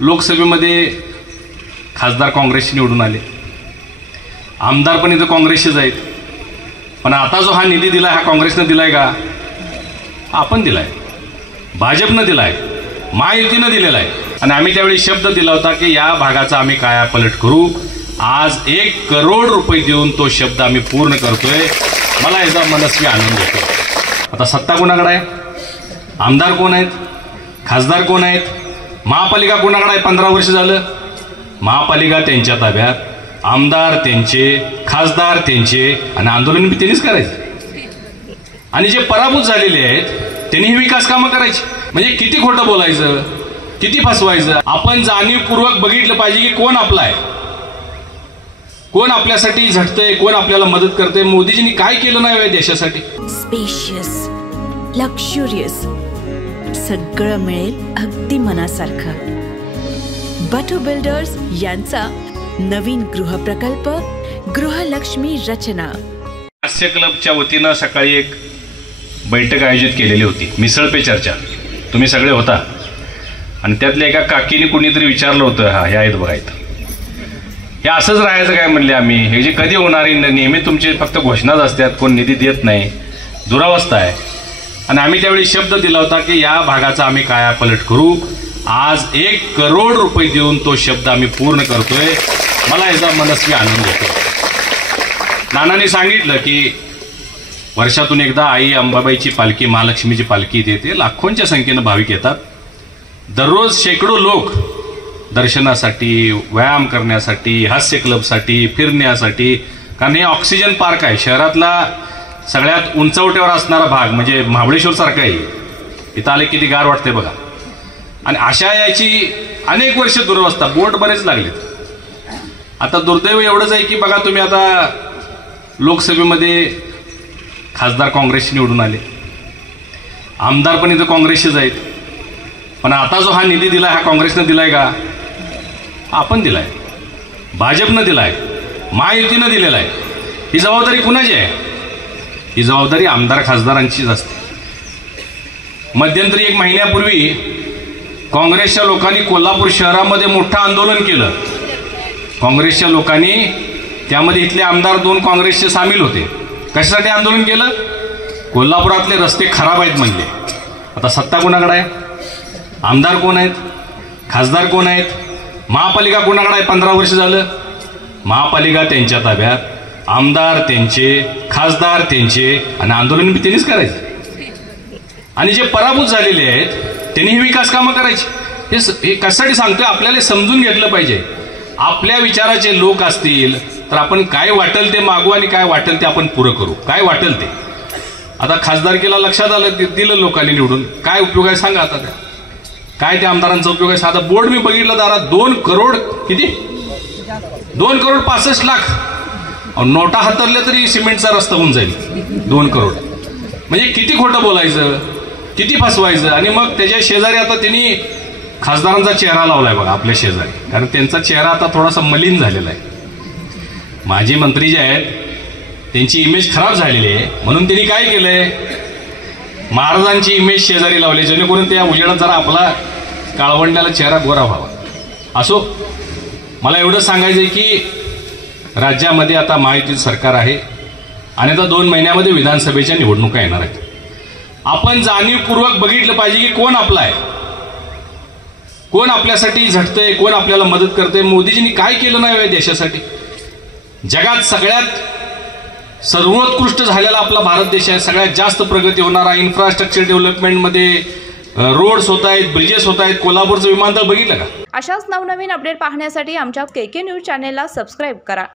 लोकसभेमध्ये खासदार काँग्रेसचे निवडून आले, आमदार पण इथं काँग्रेसचेच आहेत. पण आता जो हा निधी दिला हा काँग्रेसनं दिलाय का? आपण दिलाय, भाजपनं दिलाय, महायुतीनं दिलेला आहे. आणि आम्ही त्यावेळी शब्द दिला होता की या भागाचा आम्ही कायापालट करू. आज 1 करोड रुपये देऊन तो शब्द आम्ही पूर्ण करतोय. मला याचा मनस्वी आनंद होतो. आता सत्ता कोणाकडे आहे? आमदार कोण आहेत? खासदार कोण आहेत? महापालिका कोणाकडे आहे? 15 वर्ष झालं महापालिका त्यांच्या ताब्यात, आमदार त्यांचे, खासदार त्यांचे, आणि आंदोलन बी त्यांनीच करायचं. आणि जे पराभूत झालेले आहेत त्यांनी ही विकास कामं करायची. म्हणजे किती खोटं बोलायचं, किती फसवायचं. आपण जाणीवपूर्वक बघितलं पाहिजे की कोण आपला आहे, कोण आपल्यासाठी झटतंय, कोण आपल्याला मदत करतंय. मोदीजींनी काय केलं नाही या देशासाठी? स्पेशियस, लक्झुरियस, सगळं मिळेल अगदी मनासारखं. बटू बिल्डर्स यांचा नवीन गृहप्रकल्प गृहलक्ष्मी रचना. हास्य क्लबच्या वतीनं सकाळी एक बैठक आयोजित केलेली होती, मिसळ पे चर्चा. तुम्ही सगळे होता. आणि त्यातल्या एका काकीने कुणीतरी विचारलं होतं, हे आहेत बघा इथं, हे असंच राहायचं काय म्हणले आम्ही, हे जे कधी होणार आहे, नेहमी तुमचे फक्त घोषणाच असतात, कोण निधी देत नाही, दुरावस्था आहे. आणि आम्ही त्यावेळी शब्द दिला होता की या भागाचा आम्ही कायापालट करू. आज 1 करोड रुपये देऊन तो शब्द आम्ही पूर्ण करतोय. मला याचा मनस्वी आनंद होतो. नानांनी सांगितलं की वर्षातून एकदा आई अंबाबाईची पालखी, महालक्ष्मीची पालखी येते. लाखोंच्या संख्येनं भाविक येतात. दररोज शेकडो लोक दर्शनासाठी, व्यायाम करण्यासाठी, हास्य क्लबसाठी, फिरण्यासाठी. कारण हे ऑक्सिजन पार्क आहे. शहरातला सगळ्यात उंचवट्यावर असणारा भाग म्हणजे महाबळेश्वर सारखा आहे. इथं आले किती गार वाटते बघा. आणि अशा याची अनेक वर्ष दुरवस्था, बोर्ड बरेच लागलेत. आता दुर्दैव एवढंच आहे की बघा तुम्ही, आता लोकसभेमध्ये खासदार काँग्रेसचे निवडून आले, आमदार पण इथं काँग्रेसचेच आहेत. पण आता जो हा निधी दिला हा काँग्रेसनं दिलाय का? आपण दिलाय, भाजपनं दिलाय, महायुतीनं दिलेला आहे. ही जबाबदारी कुणाची आहे? ही जबाबदारी आमदार खासदारांचीच असते. मध्यंतरी 1 महिन्यापूर्वी काँग्रेसच्या लोकांनी कोल्हापूर शहरामध्ये मोठं आंदोलन केलं. काँग्रेसच्या लोकांनी, त्यामध्ये इथले आमदार 2 काँग्रेसचे सामील होते. कशासाठी आंदोलन केलं? कोल्हापुरातले रस्ते खराब आहेत म्हणले. आता सत्ता कोणाकडे आहे? आमदार कोण आहेत? खासदार कोण आहेत? महापालिका कोणाकडे आहे? 15 वर्ष झालं महापालिका त्यांच्या ताब्यात, आमदार त्यांचे, खासदार त्यांचे, आणि आंदोलन बी त्यांनीच करायचं. आणि जे पराभूत झालेले आहेत त्यांनी ही विकास कामं करायची. हे कशासाठी सांगतोय? आपल्याला समजून घेतलं पाहिजे. आपल्या विचाराचे लोक असतील तर आपण काय वाटेल ते मागू आणि काय वाटेल ते आपण पुरं करू. काय वाटेल ते. आता खासदारकीला लक्षात आलं, दिलं लोकांनी निवडून, काय उपयोग आहे सांगा. आता त्या काय त्या आमदारांचा उपयोग आहे? साधा बोर्ड मी बघितलं दारा 2 करोड किती, 2 करोड 65 लाख नोटा हातरल्या तरी सिमेंटचा रस्ता होऊन जाईल. 2 करोड म्हणजे किती खोटं बोलायचं, किती फसवायचं. आणि मग त्याच्या शेजारी आता त्यांनी खासदारांचा चेहरा लावलाय बघा आपल्या शेजारी. कारण त्यांचा चेहरा आता थोडासा मलिन झालेला आहे. माजी मंत्री जे आहेत त्यांची इमेज खराब झालेली आहे, म्हणून त्यांनी काय केलंय, महाराजांची इमेज शेजारी लावली, जेणेकरून त्या उजेडात जरा आपला काळवंड्याला चेहरा गोरा व्हावा. असो, मला एवढं सांगायचंय की राज्यामध्ये आता महायुतीचं सरकार आहे आणि आता 2 महिन्यामध्ये विधानसभेच्या निवडणुका येणार आहेत. आपण जाणीवपूर्वक बघितलं पाहिजे की कोण आपला आहे, कोण आपल्यासाठी झटतंय, कोण आपल्याला मदत करतंय. मोदीजींनी काय केलं नाही या देशासाठी? जगात सगळ्यात सर्वोत्कृष्ट झालेला आपला भारत देश आहे. सगळ्यात जास्त प्रगती होणारा, इन्फ्रास्ट्रक्चर डेव्हलपमेंटमध्ये रोड्स होत आहेत, ब्रिजेस होत आहेत. कोल्हापूरचं विमानतळ बघितलं का? अशाच नवनवीन अपडेट पाहण्यासाठी आमच्या KK न्यूज चॅनेलला सबस्क्राईब करा.